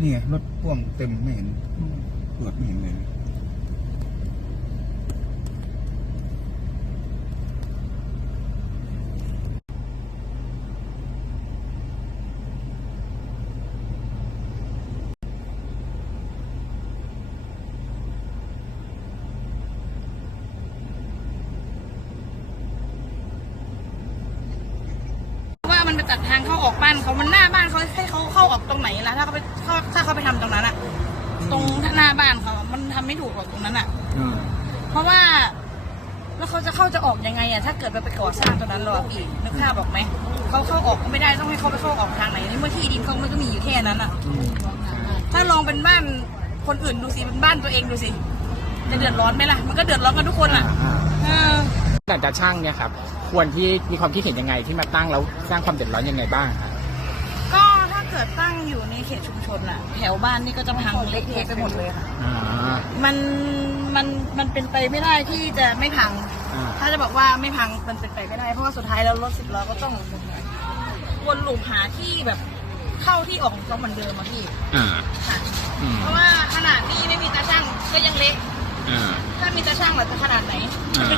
นี่ไงรถพ่วงเต็มไม่เห็นตรวจไม่เห็นเลย ไปตัดทางเข้าออกบ้านเขามันหน้าบ้านเขาให้เขาเข้าออกตรงไหนล่ะถ้าเขาไปเข้าถ้าเขาไปทำตรงนั้นอะตรงหน้าบ้านเขามันทำไม่ถูกหรอกตรงนั้นอะอ่าเพราะว่า แล้วเขาจะเข้าจะออกยังไงอะถ้าเกิดไปไปก่อสร้างตรงนั้นหรอพี่นึกภาพออกไหมเขาเข้าออกก็ไม่ได้ต้องให้เขาไปเข้าออกทางไหนในเมื่อที่ดินเขามันก็มีอยู่แค่นั้นอะอืมถ้าลองเป็นบ้านคนอื่นดูสิเป็นบ้านตัวเองดูสิจะเดือดร้อนไหมล่ะมันก็เดือดร้อนกันทุกคนอ่าอะอ่า เออ ด่านตาช่างเนี่ยครับควรที่มีความคิดเห็นยังไงที่มาตั้งแล้วสร้างความเดือดร้อนยังไงบ้างครับก็ถ้าเกิดตั้งอยู่ในเขตชุมชนอะแถวบ้านนี่ก็จะพังเละเทะไปหมดเลยค่ะอ่ามันมันมันเป็นไปไม่ได้ที่จะไม่พัง อ่าถ้าจะบอกว่าไม่พังมันเป็นไปไม่ได้เพราะว่าสุดท้ายแล้วรถสิบล้อก็ต้องวนลูปหาที่แบบเข้าที่ออกของเขาเหมือนเดิมอะพี่อ่าค่ะ อืมเพราะว่าขนาดนี้ไม่มีตาช่างก็ยังเละ อ่า ถ้ามีตาช่างเราจะขนาดไหน อ่า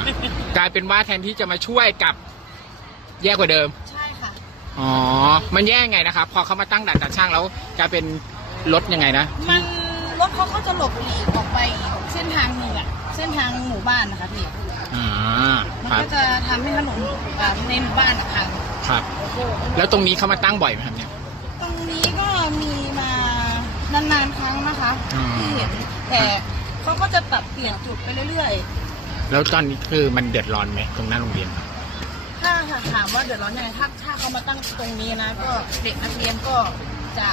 กลายเป็นว่าแทนที่จะมาช่วยกับแย่กว่าเดิม ใช่ค่ะ อ๋อ มันแย่ไงนะครับ พอเขามาตั้งด่านตาช่างแล้วกลายเป็นรถยังไงนะ มันรถเขาก็จะหลบหลีกออกไปอีกเส้นทางหนึ่งอะเส้นทางหมู่บ้านนะคะพี่ อ่า มันครับ ก็จะทำให้ถนนอ่าในหมู่บ้านอะพังครับ แล้วตรงนี้เขามาตั้งบ่อยไหมครับเนี่ย ตรงนี้ก็มีมานานๆครั้งนะคะ อืม ที่เห็นแต่ เขาก็จะปรับเปลี่ยนจุดไปเรื่อยแล้วตอนนี้คือมันเดือดร้อนไหมตรงหน้าโรงเรียนๆถ้าถามว่าเดือดร้อนยังไงถ้าถ้าเขามาตั้งตรงนี้นะ ก็เด็กนักเรียนก็จะ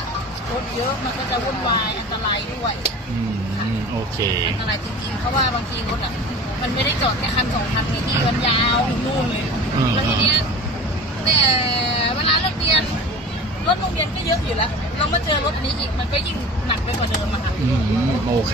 รถเยอะมันก็จะวุ่นวายอันตรายด้วย อืมโอเค อันตรายจริงๆ เพราะว่าบางทีรถอะมันไม่ได้จอดแค่คันสองคันนี่ที่มันยาวถึงนู่นเลยอืม แล้วทีเนี้ยแต่เวลาเลิกเรียนรถโรงเรียนก็เยอะอยู่แล้ว เรามาเจอรถอันนี้อีกมันก็ยิ่งหนักไปกว่าเดิมอะค่ะ อืมโอเค